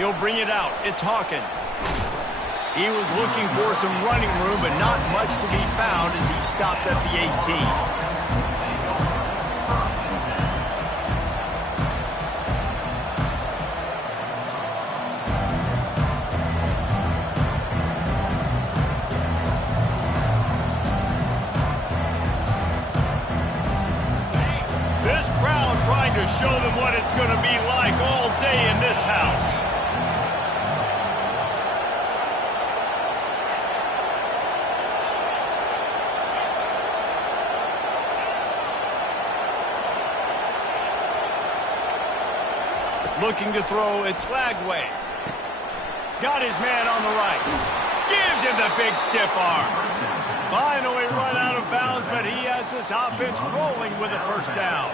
He'll bring it out. It's Hawkins. He was looking for some running room, but not much to be found as he stopped at the 18. To show them what it's going to be like all day in this house. Looking to throw, it's Lagway. Got his man on the right. Gives him the big stiff arm. Finally run out of bounds, but he has this offense rolling with a first down.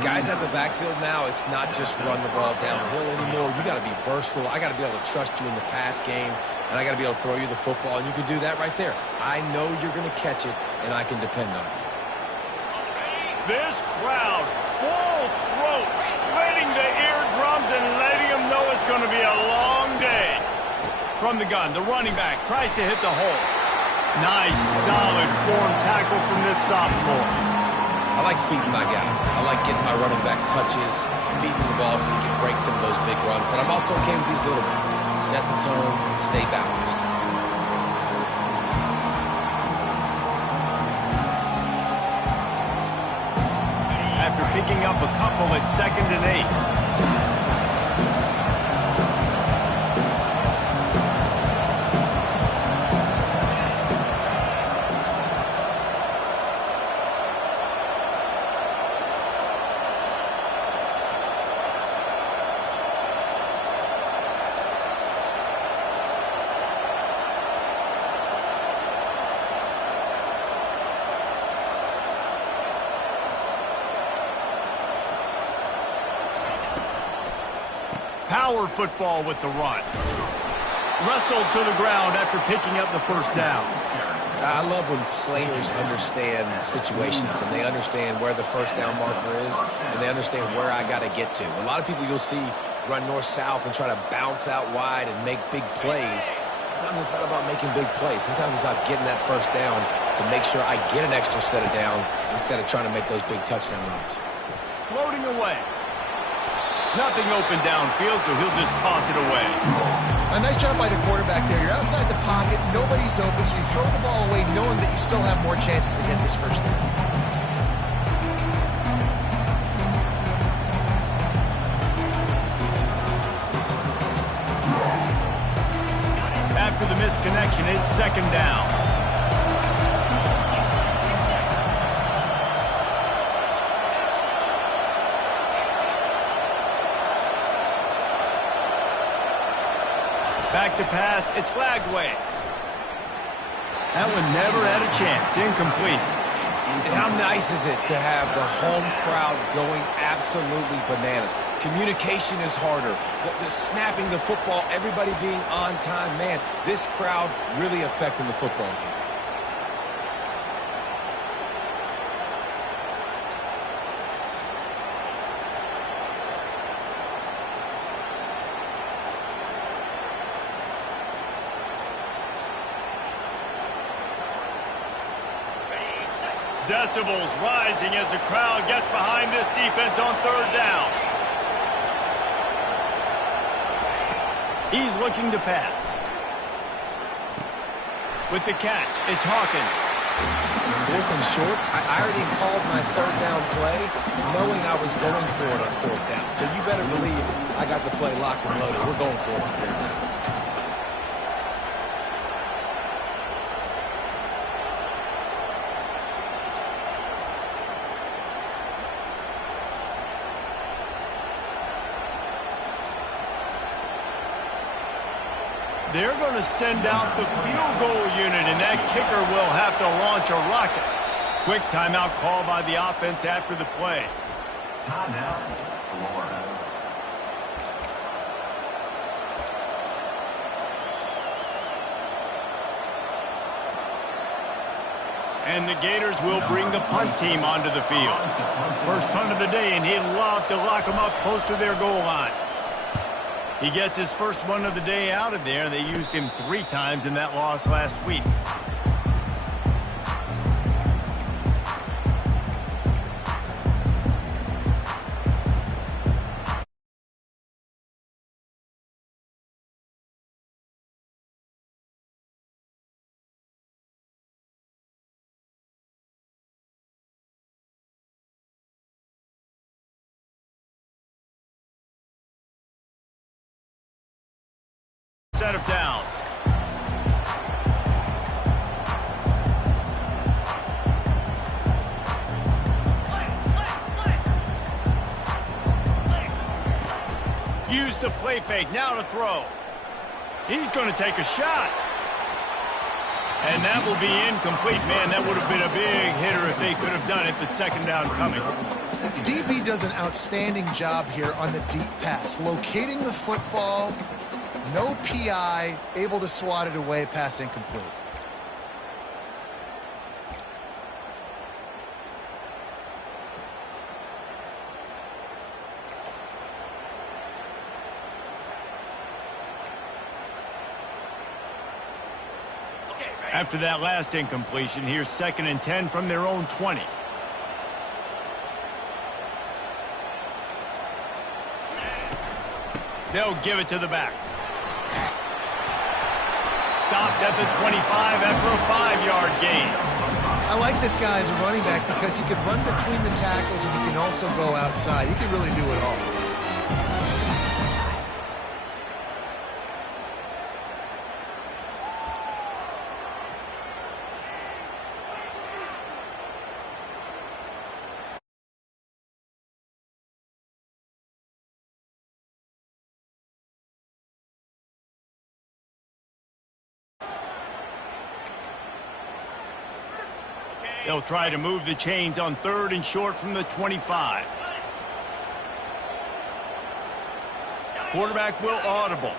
Guys out of the backfield now, it's not just run the ball downhill anymore. You got to be versatile. I got to be able to trust you in the pass game, and I got to be able to throw you the football, and you can do that right there. I know you're going to catch it, and I can depend on you. This crowd, full throat, splitting the eardrums and letting them know it's going to be a long day. From the gun, the running back tries to hit the hole. Nice, solid form tackle from this sophomore. I like feeding my guy. I like getting my running back touches, feeding the ball so he can break some of those big runs. But I'm also okay with these little ones. Set the tone, stay balanced. After picking up a couple at 2nd and 8. Power football with the run. Wrestled to the ground after picking up the first down. I love when players understand situations and they understand where the first down marker is and they understand where I got to get to. A lot of people you'll see run north-south and try to bounce out wide and make big plays. Sometimes it's not about making big plays. Sometimes it's about getting that first down to make sure I get an extra set of downs instead of trying to make those big touchdown runs. Floating away. Nothing open downfield, so he'll just toss it away. A nice job by the quarterback there. You're outside the pocket, nobody's open, so you throw the ball away knowing that you still have more chances to get this first down. After the misconnection, it's 2nd down. Back to pass, it's Lagway. That one never had a chance, incomplete. And how nice is it to have the home crowd going absolutely bananas? Communication is harder. The snapping the football, everybody being on time. Man, this crowd really affecting the football game. Decibels rising as the crowd gets behind this defense on 3rd down. He's looking to pass. With the catch, it's Hawkins. 4th and short. I already called my 3rd down play knowing I was going for it on 4th down. So you better believe I got the play locked and loaded. We're going for it on 4th down. They're going to send out the field goal unit, and that kicker will have to launch a rocket. Quick timeout call by the offense after the play. Timeout, Florida. And the Gators will bring the punt team onto the field. First punt of the day, and he'd love to lock them up close to their goal line. He gets his first one of the day out of there. They used him 3 times in that loss last week. Set of downs. Use the play fake, now to throw. He's going to take a shot. And that will be incomplete. Man, that would have been a big hitter if they could have done it. That's second down coming. DB does an outstanding job here on the deep pass, locating the football. No PI, able to swat it away, pass incomplete. After that last incompletion, here's 2nd and 10 from their own 20. They'll give it to the back. Stopped at the 25 after a 5-yard gain. I like this guy as a running back because he can run between the tackles and he can also go outside. He can really do it all. They'll try to move the chains on 3rd and short from the 25. Quarterback will audible.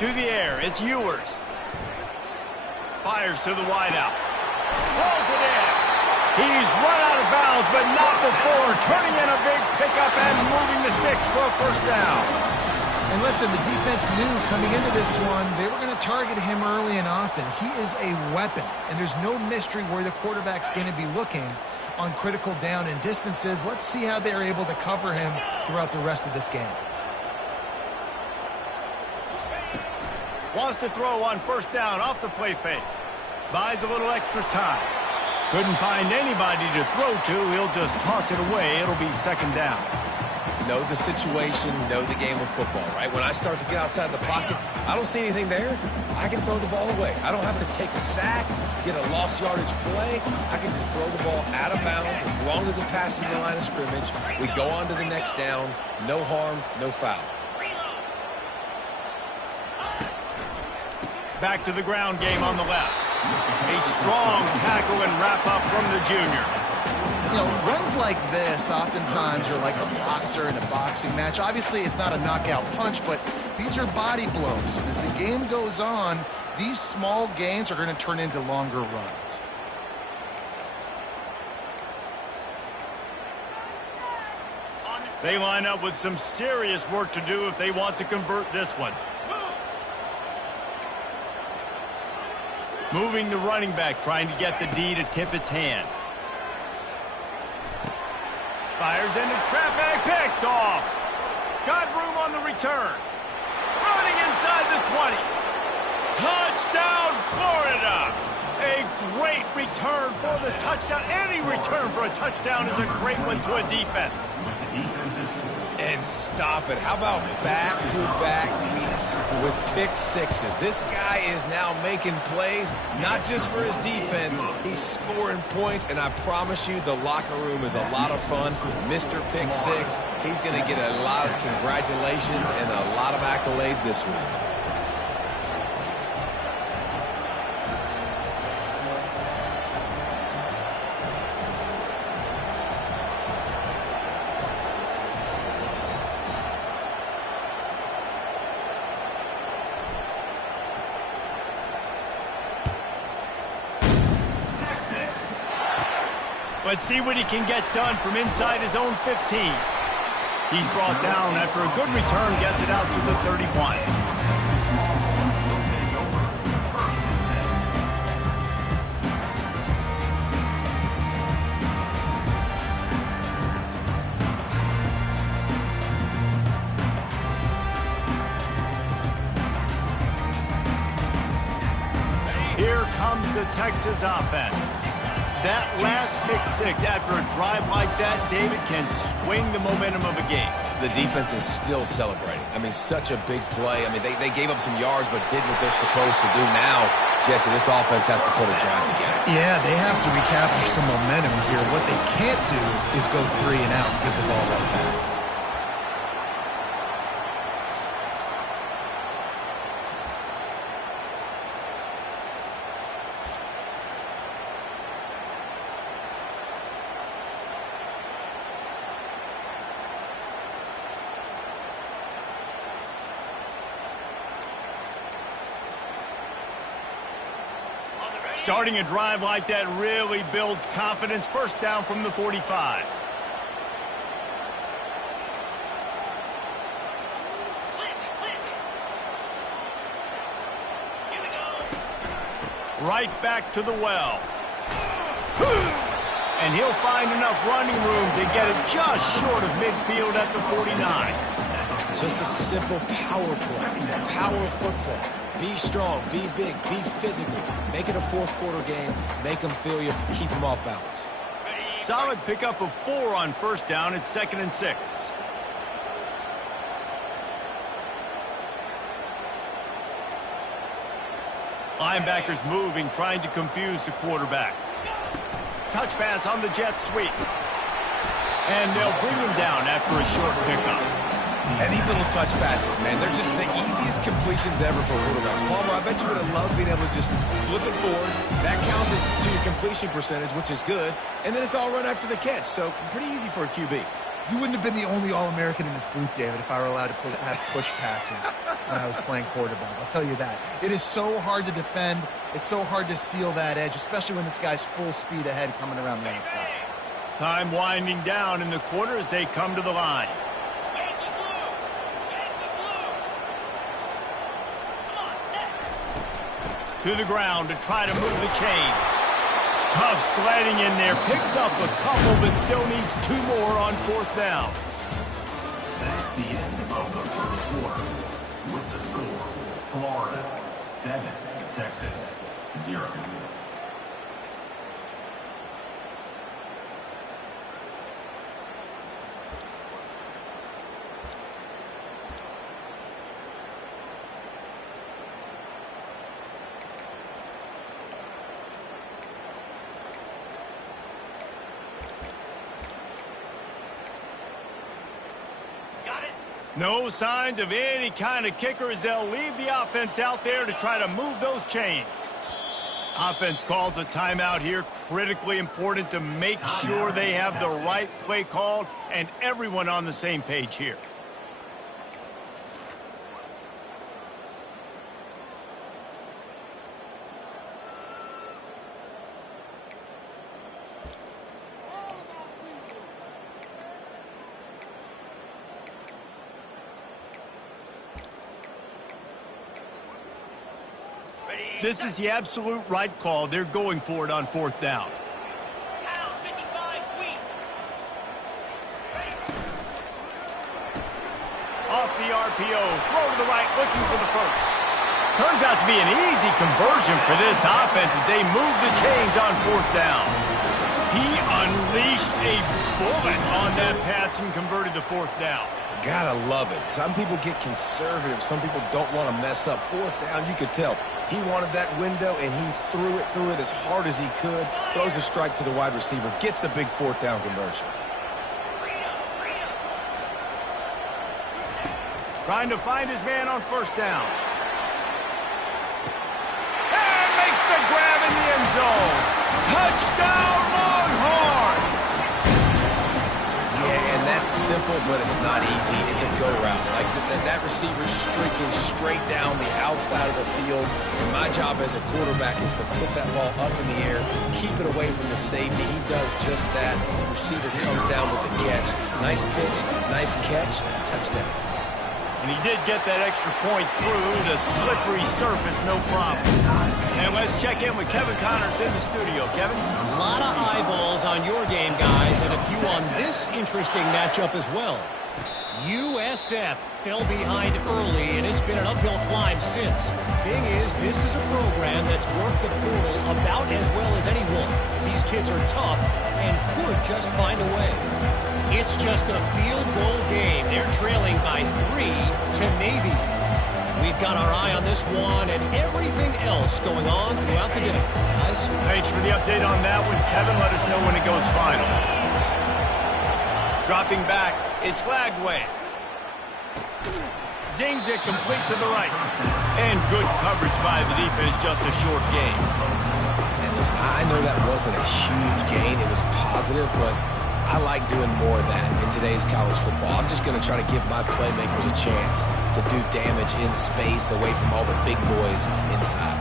To the air, it's Ewers. Fires to the wideout. Rolls it in. He's run out of bounds, but not before turning in a big pickup and moving the sticks for a first down. And listen, the defense knew coming into this one, they were going to target him early and often. He is a weapon, and there's no mystery where the quarterback's going to be looking on critical down and distances. Let's see how they're able to cover him throughout the rest of this game. Wants to throw on first down off the play fake. Buys a little extra time. Couldn't find anybody to throw to. He'll just toss it away. It'll be 2nd down. Know the situation, know the game of football, right? When I start to get outside the pocket, I don't see anything there. I can throw the ball away. I don't have to take a sack, get a lost yardage play. I can just throw the ball out of bounds as long as it passes the line of scrimmage. We go on to the next down. No harm, no foul. Back to the ground game on the left. A strong tackle and wrap up from the junior. You know, runs like this oftentimes are like a boxer in a boxing match. Obviously, it's not a knockout punch, but these are body blows. And as the game goes on, these small gains are going to turn into longer runs. They line up with some serious work to do if they want to convert this one. Moving the running back, trying to get the D to tip its hand. Fires into traffic, picked off. Got room on the return. Running inside the 20. Touchdown, Florida. A great return for the touchdown. Any return for a touchdown is a great one to a defense. And stop it. How about back-to-back weeks with pick sixes? This guy is now making plays, not just for his defense. He's scoring points, and I promise you the locker room is a lot of fun. Mr. Pick Six, he's going to get a lot of congratulations and a lot of accolades this week. Let's see what he can get done from inside his own 15. He's brought down after a good return, gets it out to the 31. Here comes the Texas offense. That last pick six after a drive like that, David, can swing the momentum of a game. The defense is still celebrating. I mean, such a big play. I mean, they gave up some yards but did what they're supposed to do. Now, Jesse, this offense has to put a drive together. Yeah, they have to recapture some momentum here. What they can't do is go 3 and out and give the ball right back. Starting a drive like that really builds confidence. First down from the 45. Right back to the well. And he'll find enough running room to get it just short of midfield at the 49. Just a simple power play, power football. Be strong, be big, be physical. Make it a fourth quarter game. Make them feel you. Keep them off balance. Solid pickup of 4 on first down. It's 2nd and 6. Linebackers moving, trying to confuse the quarterback. Touch pass on the jet sweep. And they'll bring him down after a short pickup. And these little touch passes, man, they're just the easiest completions ever for quarterbacks. Palmer, I bet you would have loved being able to just flip it forward. That counts as to your completion percentage, which is good. And then it's all run after the catch. So pretty easy for a QB. You wouldn't have been the only All-American in this booth, David, if I were allowed to have push passes when I was playing quarterback. I'll tell you that. It is so hard to defend. It's so hard to seal that edge, especially when this guy's full speed ahead coming around the outside. Time winding down in the quarter as they come to the line. To the ground to try to move the chains. Tough sledding in there. Picks up a couple, but still needs 2 more on 4th down. That's the end of the first quarter. With the score, Florida 7, Texas 0. No signs of any kind of kicker as they'll leave the offense out there to try to move those chains. Offense calls a timeout here. Critically important to make sure they have the right play called and everyone on the same page here. This is the absolute right call. They're going for it on 4th down. Off the RPO, throw to the right, looking for the first. Turns out to be an easy conversion for this offense as they move the chains on 4th down. He unleashed a bullet on that pass and converted to 4th down. Gotta love it. Some people get conservative. Some people don't want to mess up. 4th down, you could tell. He wanted that window, and he threw it as hard as he could. Throws a strike to the wide receiver. Gets the big 4th down conversion. Trying to find his man on 1st down. And makes the grab in the end zone. Touchdown, Longhorns! Yeah, and that's simple, but it's not easy. It's a go route. Like that receiver's streaking straight down the outside of the field, and my job as a quarterback is to put that ball up in the air, keep it away from the safety. He does just that. The receiver comes down with the catch. Nice pitch, nice catch, touchdown. And he did get that extra point through the slippery surface, no problem. And let's check in with Kevin Connors in the studio. Kevin? A lot of eyeballs on your game, guys, and a few on this interesting matchup as well. USF fell behind early, and it's been an uphill climb since. Thing is, this is a program that's worked the portal about as well as anyone. These kids are tough and could just find a way. It's just a field goal game. They're trailing by 3 to Navy. We've got our eye on this one and everything else going on throughout the day. Guys? Thanks for the update on that one, Kevin. Let us know when it goes final. Dropping back, it's Lagway. Zings it complete to the right. And good coverage by the defense, just a short gain. And listen, I know that wasn't a huge gain. It was positive, but I like doing more of that in today's college football. I'm just going to try to give my playmakers a chance to do damage in space away from all the big boys inside.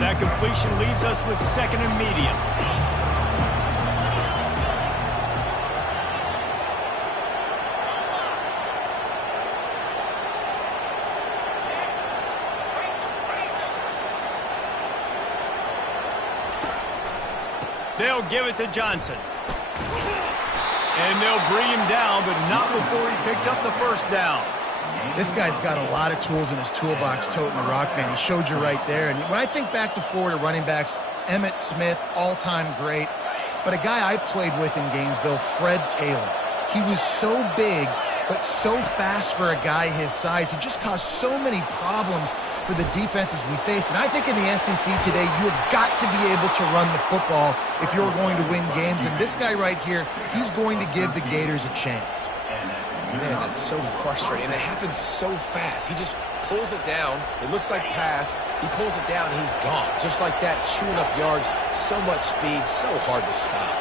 That completion leaves us with second and medium. They'll give it to Johnson. And they'll bring him down, but not before he picks up the first down. This guy's got a lot of tools in his toolbox toting the rock, man. He showed you right there. And when I think back to Florida running backs, Emmitt Smith, all-time great. But a guy I played with in Gainesville, Fred Taylor. He was so big, but so fast for a guy his size. He just caused so many problems for the defenses we face. And I think in the SEC today, you have got to be able to run the football if you're going to win games. And this guy right here, he's going to give the Gators a chance. Man, that's so frustrating. And it happens so fast. He just pulls it down. It looks like pass. He pulls it down, and he's gone. Just like that, chewing up yards. So much speed, so hard to stop.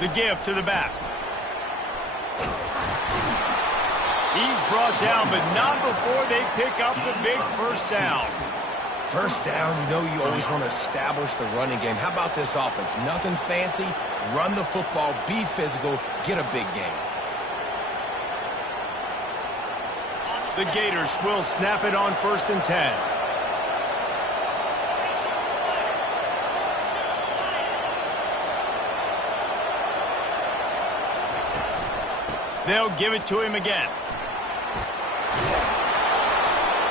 The give to the back. He's brought down, but not before they pick up the big first down. First down, you know you always want to establish the running game. How about this offense? Nothing fancy. Run the football, be physical, get a big game. The Gators will snap it on 1st and 10. They'll give it to him again.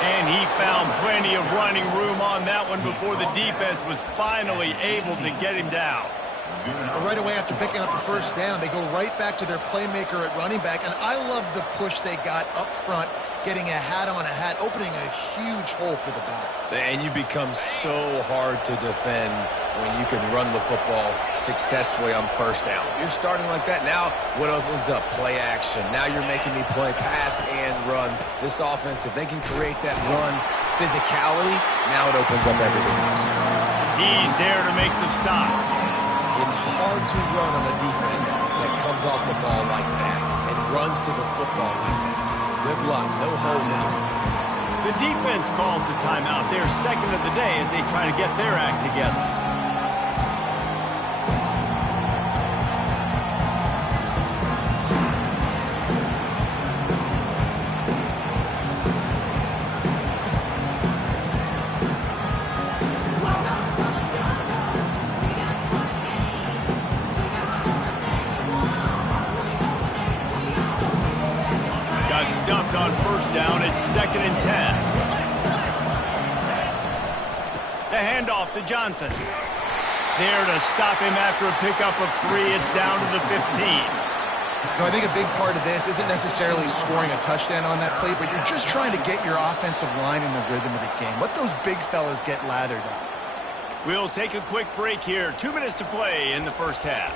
And he found plenty of running room on that one before the defense was finally able to get him down. Well, right away after picking up the first down, they go right back to their playmaker at running back. And I love the push they got up front, getting a hat on a hat, opening a huge hole for the back. And you become so hard to defend when you can run the football successfully on first down. You're starting like that. Now what opens up? Play action. Now you're making me play pass and run. This offense, if they can create that run physicality, now it opens up everything else. He's there to make the stop. It's hard to run on a defense that comes off the ball like that and runs to the football like that. Good luck. No holes anywhere. The defense calls the timeout. They're second of the day as they try to get their act together. Stuffed on first down. It's 2nd and 10. The handoff to Johnson. There to stop him after a pickup of 3. It's down to the 15. No, I think a big part of this isn't necessarily scoring a touchdown on that play, but you're just trying to get your offensive line in the rhythm of the game. Let those big fellas get lathered up. We'll take a quick break here. 2 minutes to play in the first half.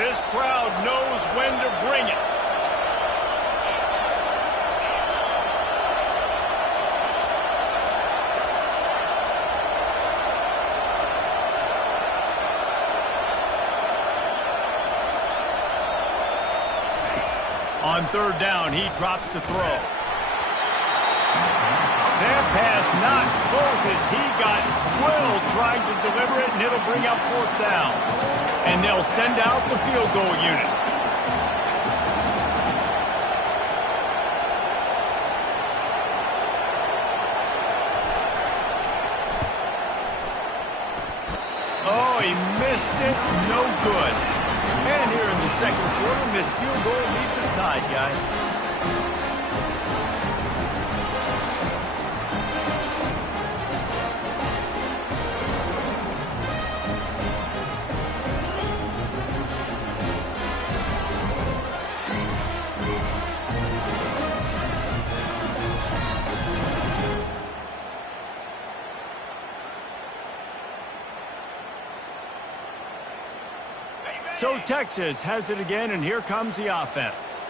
This crowd knows when to bring it. On third down, he drops to throw. That pass not close as he got drilled trying to deliver it, and it'll bring up fourth down. And they'll send out the field goal unit. Oh, he missed it. No good. And here in the second quarter, missed field goal leaves us tied, guys. So Texas has it again, and here comes the offense.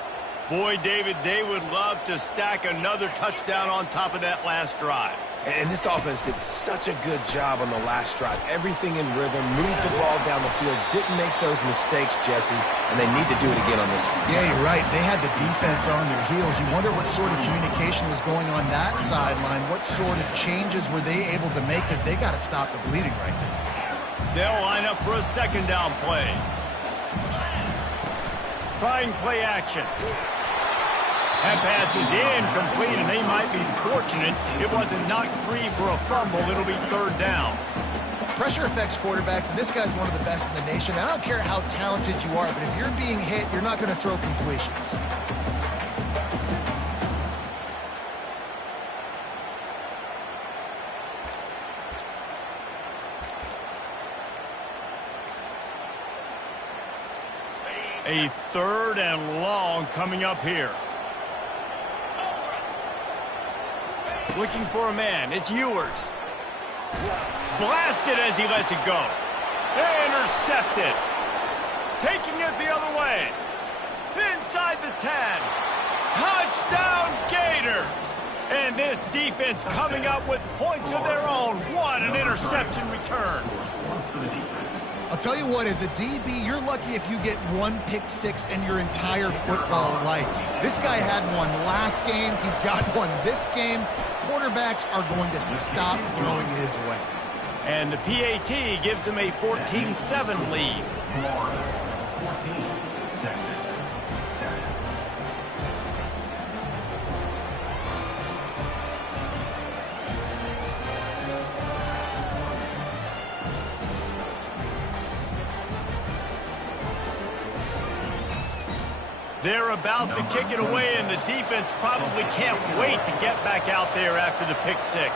Boy, David, they would love to stack another touchdown on top of that last drive. And this offense did such a good job on the last drive. Everything in rhythm, moved the ball down the field, didn't make those mistakes, Jesse, and they need to do it again on this one. Yeah, you're right. They had the defense on their heels. You wonder what sort of communication was going on that sideline. What sort of changes were they able to make, because they got to stop the bleeding right now. They'll line up for a second down play. Trying play action. That pass is incomplete, and they might be fortunate it wasn't knocked free for a fumble. It'll be third down. Pressure affects quarterbacks, and this guy's one of the best in the nation. I don't care how talented you are, but if you're being hit, you're not going to throw completions. A third and long coming up here. Looking for a man. It's Ewers. Blasted as he lets it go. Intercepted. Taking it the other way. Inside the 10. Touchdown Gators. And this defense coming up with points of their own. What an interception return. I'll tell you what, as a DB, you're lucky if you get one pick six in your entire football life. This guy had one last game. He's got one this game. Quarterbacks are going to stop throwing his way. And the PAT gives him a 14-7 lead. Florida, 14, Texas, 7. They're about to kick it away, and the defense probably can't wait to get back out there after the pick six.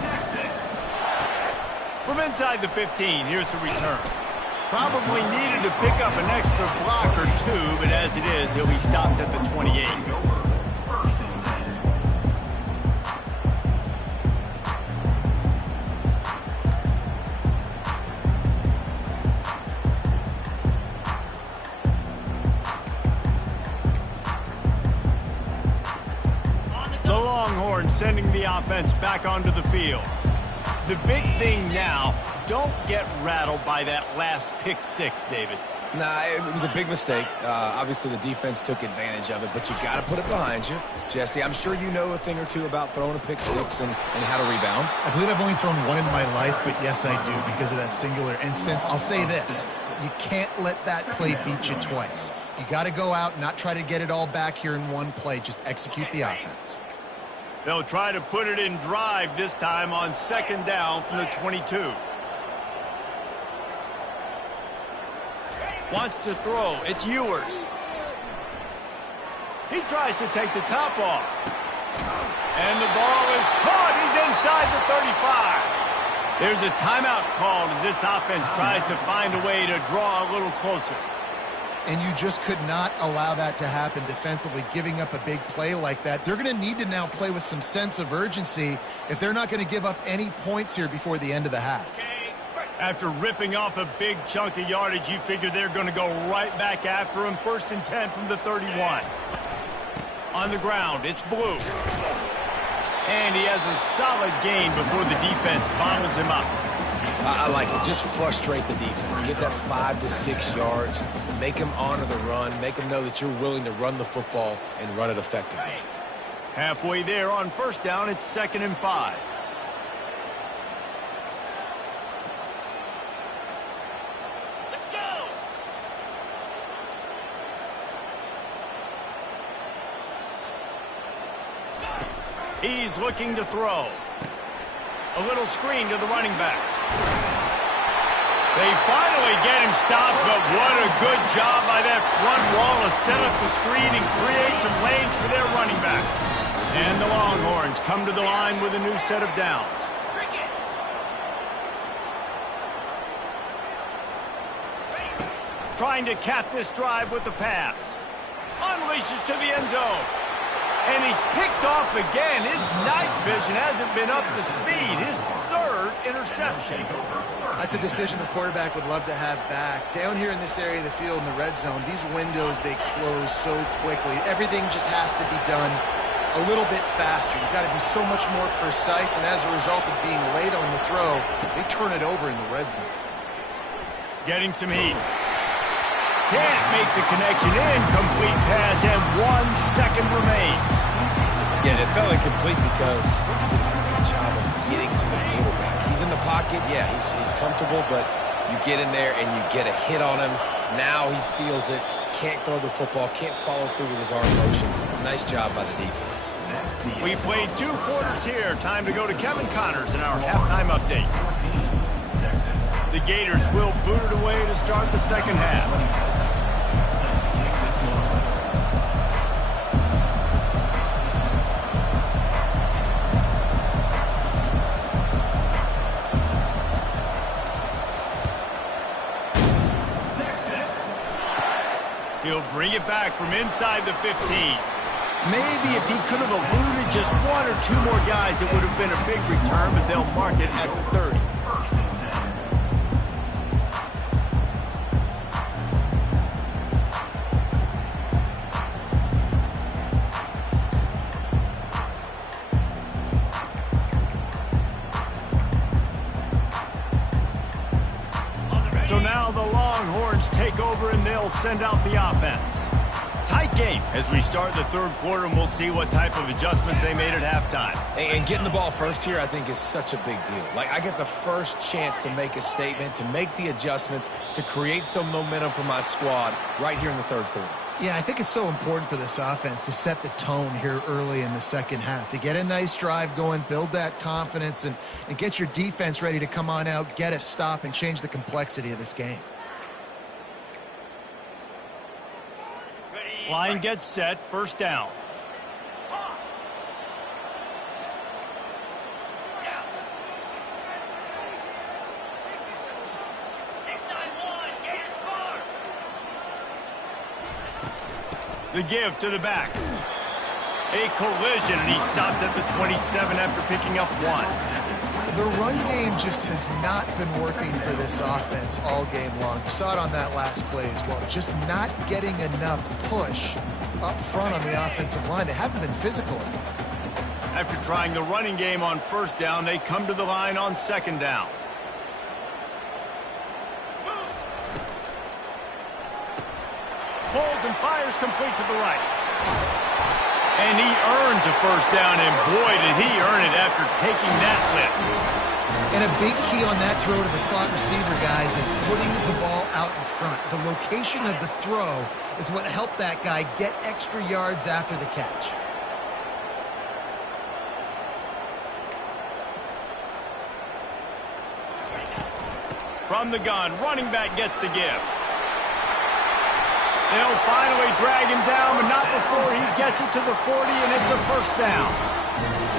Texas. From inside the 15, here's the return. Probably needed to pick up an extra block or two, but as it is, he'll be stopped at the 28. First and 10. The Longhorns sending the offense back onto the field. The big thing now, don't get rattled by that last pick six, David. Nah, it was a big mistake. Obviously, the defense took advantage of it, but you got to put it behind you. Jesse, I'm sure you know a thing or two about throwing a pick six and how to rebound. I believe I've only thrown one in my life, but yes, I do, because of that singular instance. I'll say this. You can't let that play beat you twice. You got to go out and not try to get it all back here in one play. Just execute the offense. They'll try to put it in drive this time on second down from the 22. Wants to throw. It's Ewers. He tries to take the top off. And the ball is caught. He's inside the 35. There's a timeout called as this offense tries to find a way to draw a little closer. And you just could not allow that to happen defensively, giving up a big play like that. They're going to need to now play with some sense of urgency if they're not going to give up any points here before the end of the half. After ripping off a big chunk of yardage, you figure they're going to go right back after him. 1st and 10 from the 31. On the ground, it's Blue. And he has a solid gain before the defense bottles him up. I like it. Just frustrate the defense. Get that 5 to 6 yards. Make them honor the run. Make them know that you're willing to run the football and run it effectively. Halfway there on 1st down, it's 2nd and 5. Let's go! He's looking to throw. A little screen to the running back. They finally get him stopped, but what a good job by that front wall to set up the screen and create some lanes for their running back. And the Longhorns come to the line with a new set of downs. Trying to cap this drive with the pass. Unleashes to the end zone. And he's picked off again. His night vision hasn't been up to speed. His 3rd interception. That's a decision the quarterback would love to have back. Down here in this area of the field in the red zone, these windows, they close so quickly. Everything just has to be done a little bit faster. You've got to be so much more precise, and as a result of being late on the throw, they turn it over in the red zone. Getting some heat. Can't make the connection. Incomplete pass, and 1 second remains. Yeah, it fell incomplete because he did a great job of getting to the quarterback. He's in the pocket. Yeah, he's comfortable, but you get in there and you get a hit on him. Now he feels it. Can't throw the football. Can't follow through with his arm motion. Nice job by the defense. We played 2 quarters here. Time to go to Kevin Connors in our halftime update. The Gators will boot it away to start the 2nd half. He'll bring it back from inside the 15. Maybe if he could have eluded just 1 or 2 more guys, it would have been a big return, but they'll mark it at the 30. So now the Longhorns take over and they'll send out the offense. Tight game as we start the 3rd quarter, and we'll see what type of adjustments they made at halftime. And getting the ball first here, I think, is such a big deal. Like, I get the first chance to make a statement, to make the adjustments, to create some momentum for my squad right here in the 3rd quarter. Yeah, I think it's so important for this offense to set the tone here early in the 2nd half, to get a nice drive going, build that confidence, and get your defense ready to come on out, get a stop, and change the complexity of this game. Line gets set, 1st down. The give to the back. A collision, and he stopped at the 27 after picking up 1. The run game just has not been working for this offense all game long. You saw it on that last play as well. Just not getting enough push up front on the offensive line. They haven't been physical enough. After trying the running game on 1st down, they come to the line on 2nd down. Pulls and fires complete to the right. And he earns a 1st down, and boy, did he earn it after taking that flip. And a big key on that throw to the slot receiver, guys, is putting the ball out in front. The location of the throw is what helped that guy get extra yards after the catch. From the gun, running back gets the give. They'll finally drag him down, but not before he gets it to the 40, and it's a 1st down.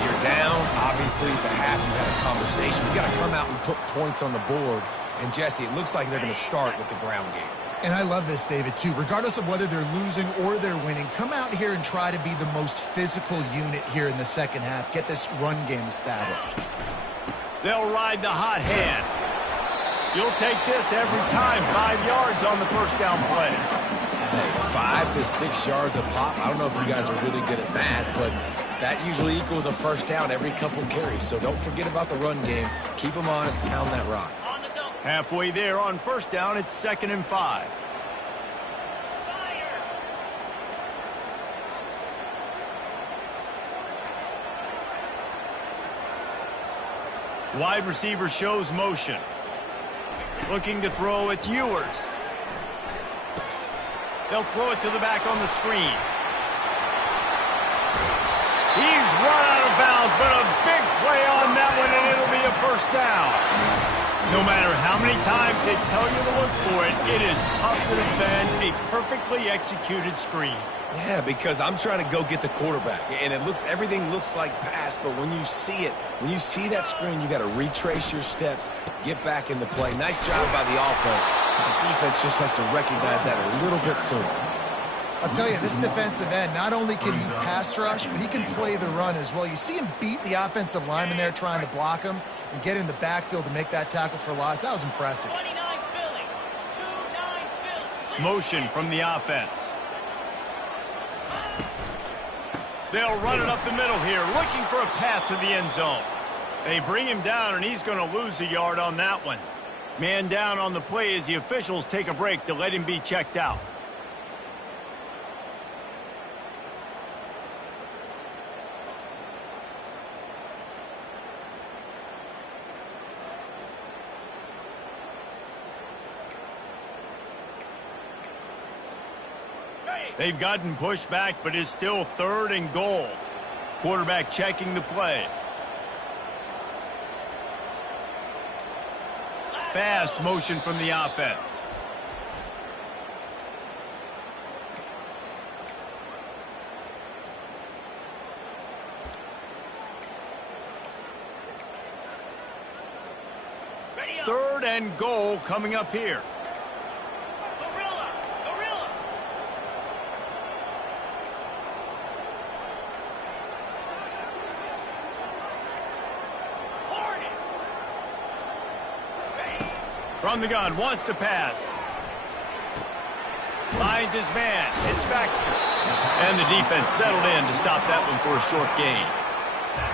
You're down. Obviously, at the half, you had a conversation. You got to come out and put points on the board. And, Jesse, it looks like they're going to start with the ground game. And I love this, David, too. Regardless of whether they're losing or they're winning, come out here and try to be the most physical unit here in the second half. Get this run game established. They'll ride the hot hand. You'll take this every time. 5 yards on the first down play. Hey, 5 to 6 yards a pop. I don't know if you guys are really good at math, but that usually equals a first down every couple carries. So don't forget about the run game. Keep them honest. Pound that rock. Halfway there on first down, it's 2nd and 5. Wide receiver shows motion. Looking to throw, it's Ewers. They'll throw it to the back on the screen. He's run out of bounds, but a big play on that one, and it'll be a first down. No matter how many times they tell you to look for it, it is tough to defend a perfectly executed screen. Yeah, because I'm trying to go get the quarterback, and everything looks like pass, but when you see it, when you see that screen, you got to retrace your steps, get back in the play. Nice job by the offense. The defense just has to recognize that a little bit sooner. I'll tell you, this defensive end, not only can he pass rush, but he can play the run as well. You see him beat the offensive lineman there trying to block him and get in the backfield to make that tackle for loss. That was impressive. Motion from the offense. They'll run it up the middle here, looking for a path to the end zone. They bring him down, and he's going to lose a yard on that one. Man down on the play as the officials take a break to let him be checked out. They've gotten pushed back, but it's still 3rd and goal. Quarterback checking the play. Fast motion from the offense. Third and goal coming up here. From the gun, wants to pass. Finds his man. It's Baxter. And the defense settled in to stop that one for a short gain.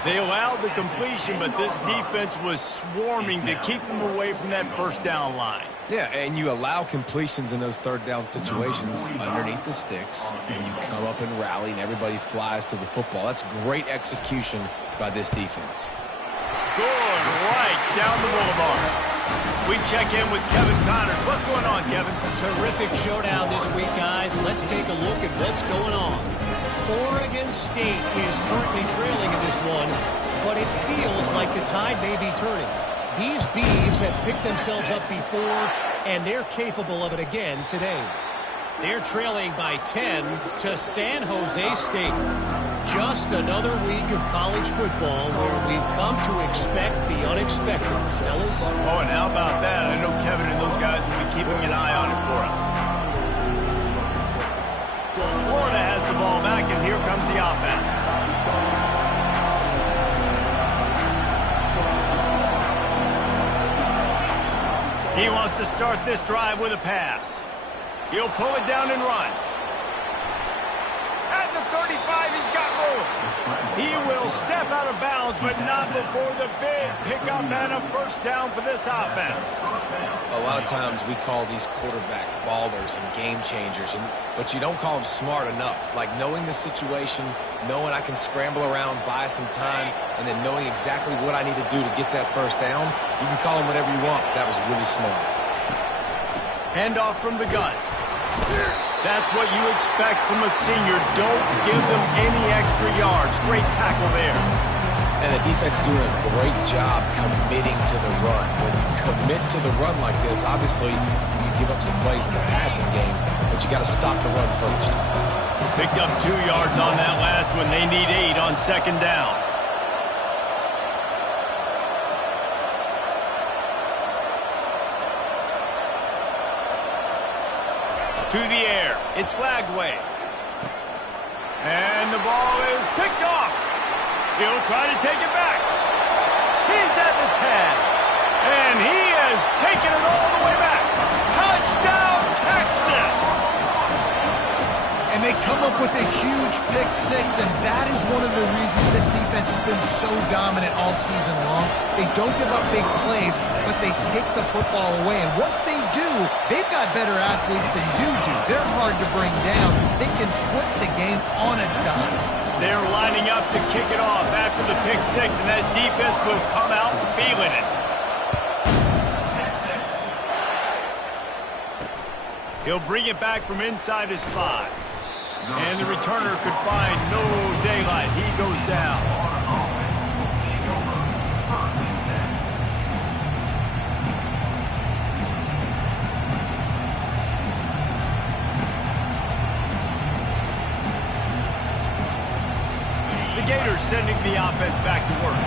They allowed the completion, but this defense was swarming to keep them away from that first down line. Yeah, and you allow completions in those 3rd down situations underneath the sticks, and you come up and rally, and everybody flies to the football. That's great execution by this defense. Good, right down the boulevard. We check in with Kevin Connors. What's going on, Kevin? Terrific showdown this week, guys. Let's take a look at what's going on. Oregon State is currently trailing in this one, but it feels like the tide may be turning. These Beavs have picked themselves up before, and they're capable of it again today. They're trailing by 10 to San Jose State. Just another week of college football where we've come to expect the unexpected, fellas. Oh, and how about that? I know Kevin and those guys will be keeping an eye on it for us. Florida has the ball back, and here comes the offense. He wants to start this drive with a pass. He'll pull it down and run. At the 35, he's got room. He will step out of bounds, but not before the big pickup and a first down for this offense. A lot of times we call these quarterbacks ballers and game changers, but you don't call them smart enough. Like knowing the situation, knowing I can scramble around, buy some time, and then knowing exactly what I need to do to get that first down. You can call them whatever you want. That was really smart. Handoff from the gun. That's what you expect from a senior. Don't give them any extra yards. Great tackle there. And the defense doing a great job committing to the run. When you commit to the run like this, obviously you can give up some plays in the passing game, but you got to stop the run first. Picked up 2 yards on that last one. They need 8 on second down. To the air. It's flagged away. And the ball is picked off. He'll try to take it back. He's at the 10. And he has taken it all the way back. Touchdown, Texas! And they come up with a huge pick six, and that is one of the reasons this defense has been so dominant all season long. They don't give up big plays, but they take the football away. And once they do, they've got better athletes than you do. They're hard to bring down. They can flip the game on a dime. They're lining up to kick it off after the pick six, and that defense will come out feeling it. He'll bring it back from inside his 5. And the returner could find no daylight. He goes down. The Gators sending the offense back to work.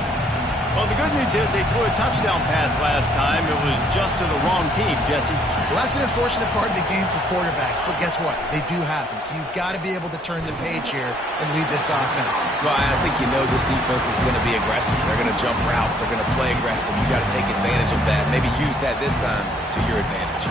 Well, the good news is they threw a touchdown pass last time. It was just to the wrong team, Jesse. Well, that's an unfortunate part of the game for quarterbacks, but guess what? They do happen, so you've got to be able to turn the page here and lead this offense. Well, I think you know this defense is going to be aggressive. They're going to jump routes. They're going to play aggressive. You got to take advantage of that. Maybe use that this time to your advantage.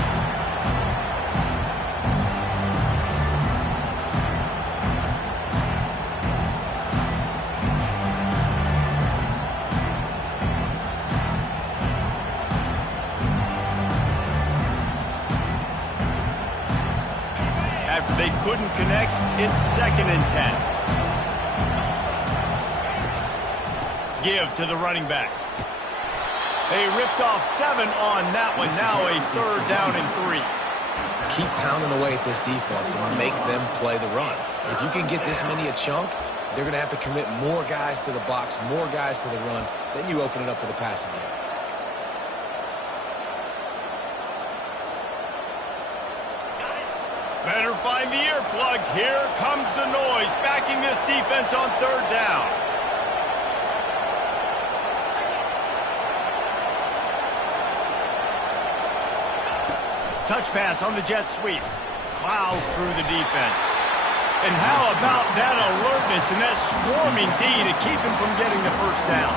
After they couldn't connect, it's 2nd and 10. Give to the running back. They ripped off 7 on that one. Now a 3rd down and 3. Keep pounding away at this defense and make them play the run. If you can get this many a chunk, they're going to have to commit more guys to the box, more guys to the run. Then you open it up for the passing game. Better find the earplugs. Here comes the noise, backing this defense on 3rd down. Touch pass on the jet sweep. Plows through the defense. And how about that alertness and that swarming D to keep him from getting the first down?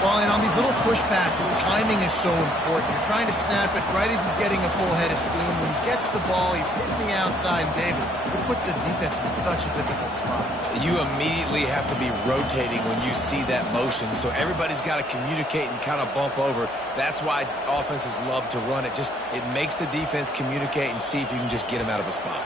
Well, and on these little push passes, timing is so important. You're trying to snap it right as he's getting a full head of steam. When he gets the ball, he's hitting the outside, and David, it puts the defense in such a difficult spot. You immediately have to be rotating when you see that motion, so everybody's got to communicate and kind of bump over. That's why offenses love to run it. It makes the defense communicate and see if you can just get them out of a spot.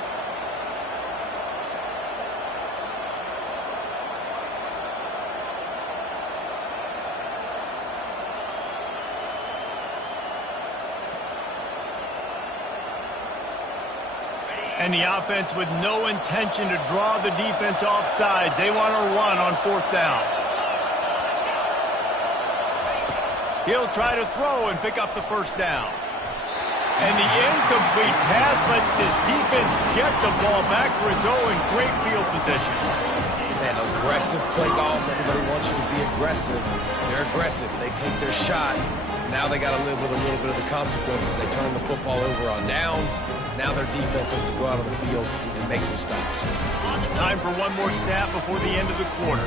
And the offense with no intention to draw the defense off sides. They want to run on 4th down. He'll try to throw and pick up the first down. And the incomplete pass lets this defense get the ball back for its own great field position. And aggressive play calls. Everybody wants you to be aggressive. They're aggressive. They take their shot. Now they got to live with a little bit of the consequences. They turn the football over on downs. Now their defense has to go out on the field and make some stops. Time for one more snap before the end of the quarter.